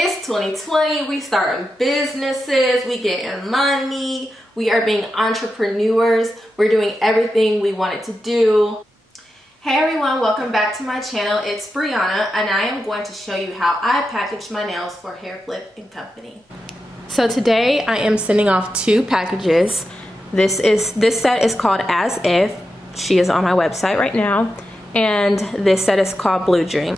It's 2020, we starting businesses, we getting money, we are being entrepreneurs, we're doing everything we wanted to do. Hey everyone, welcome back to my channel. It's Brianna and I am going to show you how I package my nails for Hair Flip and Company. So today I am sending off 2 packages. This set is called As If. She is on my website right now. And this set is called Blue Dream.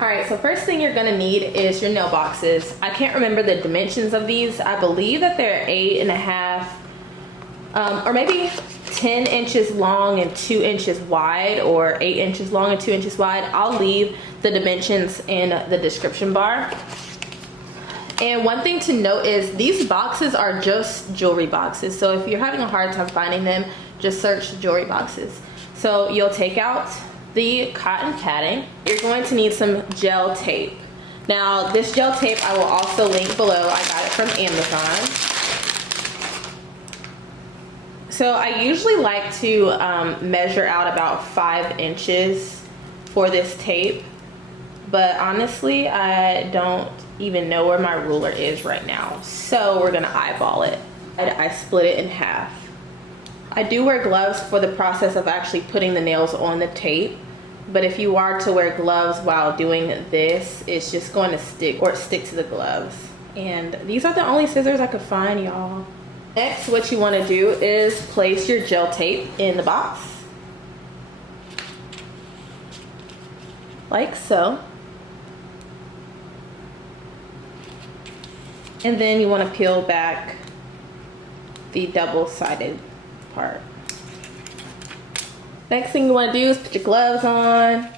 Alright, so first thing you're going to need is your nail boxes. I can't remember the dimensions of these. I believe that they're 8.5 or maybe 10 inches long and 2 inches wide, or 8 inches long and 2 inches wide. I'll leave the dimensions in the description bar. And one thing to note is these boxes are just jewelry boxes. So if you're having a hard time finding them, just search jewelry boxes. So you'll take out the cotton padding. You're going to need some gel tape. Now this gel tape I will also link below. I got it from Amazon. So I usually like to measure out about 5 inches for this tape, but honestly I don't even know where my ruler is right now, so we're gonna eyeball it. I split it in half. I do wear gloves for the process of actually putting the nails on the tape, but if you are to wear gloves while doing this, it's just going to stick to the gloves. And these are the only scissors I could find, y'all. Next, what you want to do is place your gel tape in the box, like so. And then you want to peel back the double-sided part. Next thing you want to do is put your gloves on.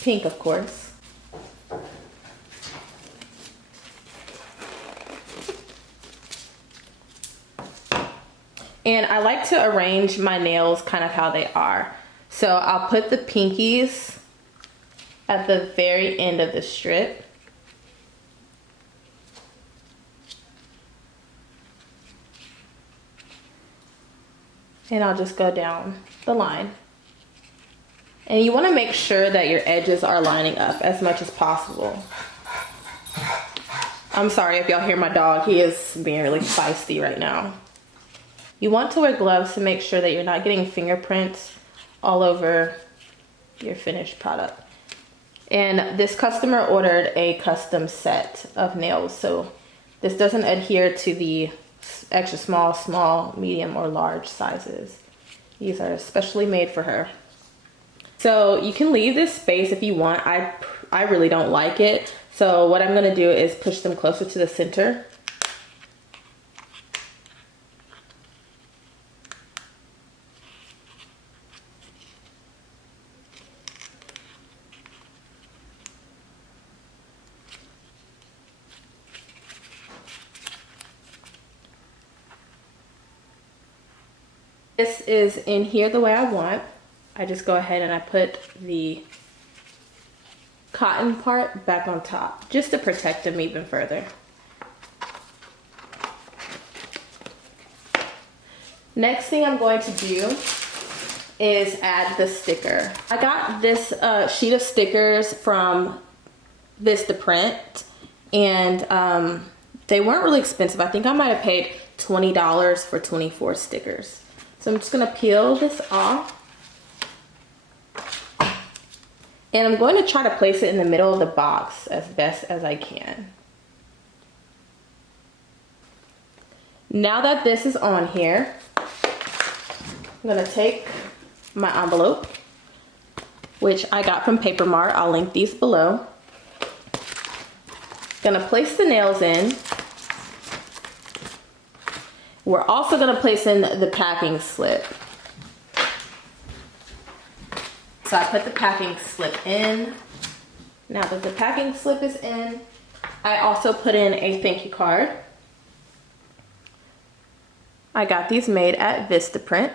Pink, of course. And I like to arrange my nails kind of how they are. So I'll put the pinkies at the very end of the strip. And I'll just go down the line. And you want to make sure that your edges are lining up as much as possible. I'm sorry if y'all hear my dog. He is being really feisty right now. You want to wear gloves to make sure that you're not getting fingerprints all over your finished product. And this customer ordered a custom set of nails, so this doesn't adhere to the extra small, small, medium, or large sizes. These are specially made for her. So you can leave this space if you want. I really don't like it. So what I'm gonna do is push them closer to the center. This is in here the way I want. I just go ahead and I put the cotton part back on top just to protect them even further. Next thing I'm going to do is add the sticker. I got this sheet of stickers from Vistaprint, and they weren't really expensive. I think I might have paid $20 for 24 stickers. So I'm just going to peel this off. And I'm going to try to place it in the middle of the box as best as I can. Now that this is on here, I'm going to take my envelope, which I got from Paper Mart. I'll link these below. Going to place the nails in. We're also going to place in the packing slip. So I put the packing slip in. Now that the packing slip is in, I also put in a thank you card. I got these made at Vistaprint.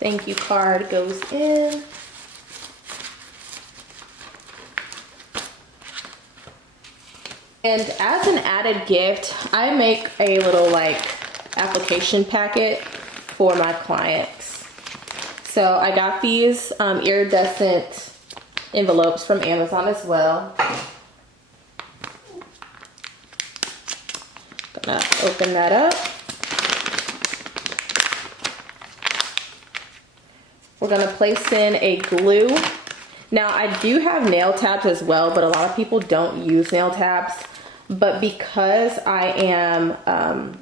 Thank you card goes in. And as an added gift, I make a little like application packet for my clients. So I got these iridescent envelopes from Amazon as well. Gonna open that up. We're gonna place in a glue. Now I do have nail tabs as well, but a lot of people don't use nail tabs. But because I am,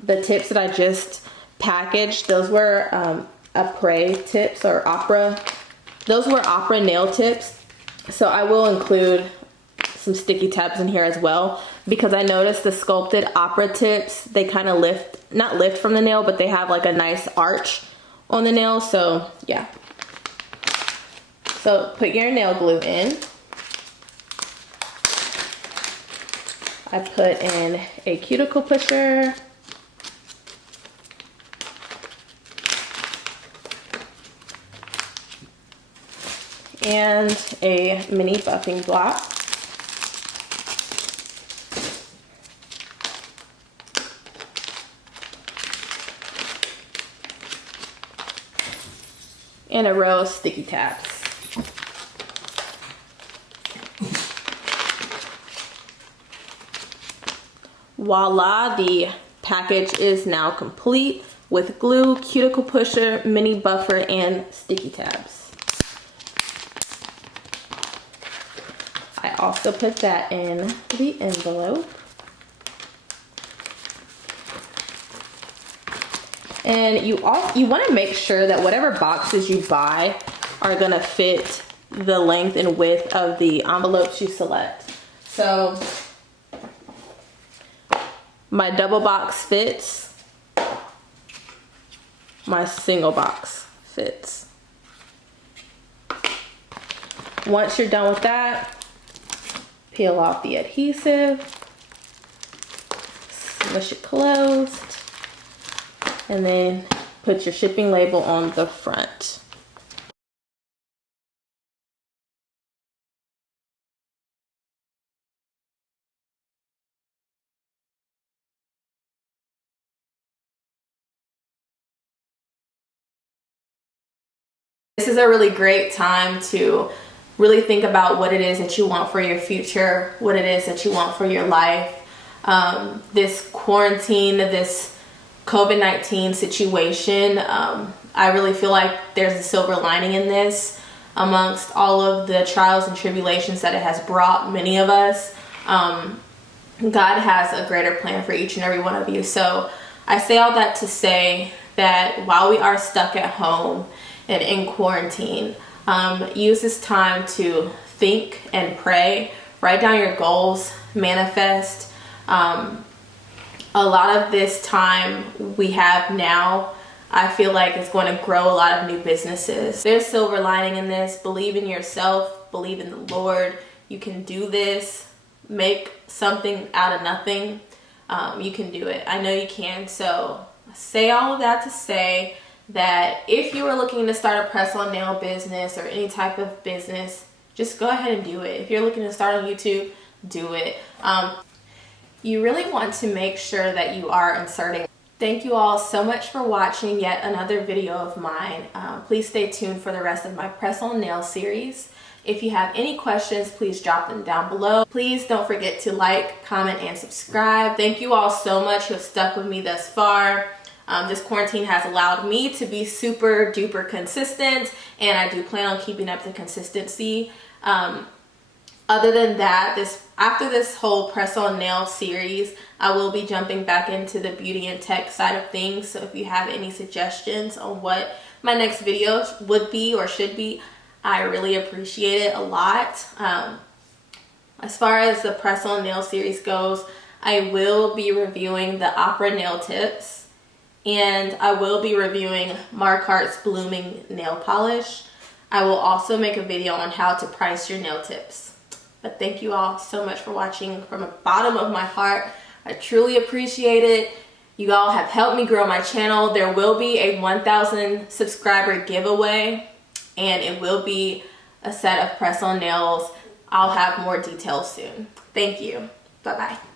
the tips that I just packaged, those were Après tips or Opera. Those were Opera nail tips. So I will include some sticky tabs in here as well, because I noticed the sculpted Opera tips, they kind of lift, not lift from the nail, but they have like a nice arch on the nail. So yeah. So put your nail glue in. I put in a cuticle pusher. And a mini buffing block. And a row of sticky tabs. Voila, the package is now complete with glue, cuticle pusher, mini buffer, and sticky tabs. I also put that in the envelope. And you want to make sure that whatever boxes you buy are going to fit the length and width of the envelopes you select. So my double box fits, my single box fits. Once you're done with that, peel off the adhesive, smush it closed, and then put your shipping label on the front. This is a really great time to really think about what it is that you want for your future, what it is that you want for your life. This quarantine, this COVID-19 situation, I really feel like there's a silver lining in this amongst all of the trials and tribulations that it has brought many of us. God has a greater plan for each and every one of you. So I say all that to say that while we are stuck at home and in quarantine, use this time to think and pray, write down your goals, manifest. A lot of this time we have now, I feel like it's going to grow a lot of new businesses. There's silver lining in this. Believe in yourself, believe in the Lord. You can do this. Make something out of nothing. You can do it. I know you can. So I say all of that to say that if you are looking to start a press-on nail business or any type of business, just go ahead and do it. If you're looking to start on YouTube, do it. You really want to make sure that you are inserting. Thank you all so much for watching yet another video of mine. Please stay tuned for the rest of my press-on nail series. If you have any questions, please drop them down below. Please don't forget to like, comment, and subscribe. Thank you all so much who have stuck with me thus far. This quarantine has allowed me to be super duper consistent, and I do plan on keeping up the consistency. Other than that, after this whole press-on nail series, I will be jumping back into the beauty and tech side of things. So if you have any suggestions on what my next video would be or should be, I really appreciate it a lot. As far as the press-on nail series goes, I will be reviewing the Opera nail tips. And I will be reviewing Markart's Blooming nail polish. I will also make a video on how to price your nail tips. But thank you all so much for watching from the bottom of my heart. I truly appreciate it. You all have helped me grow my channel. There will be a 1,000 subscriber giveaway, and it will be a set of press-on nails. I'll have more details soon. Thank you. Bye-bye.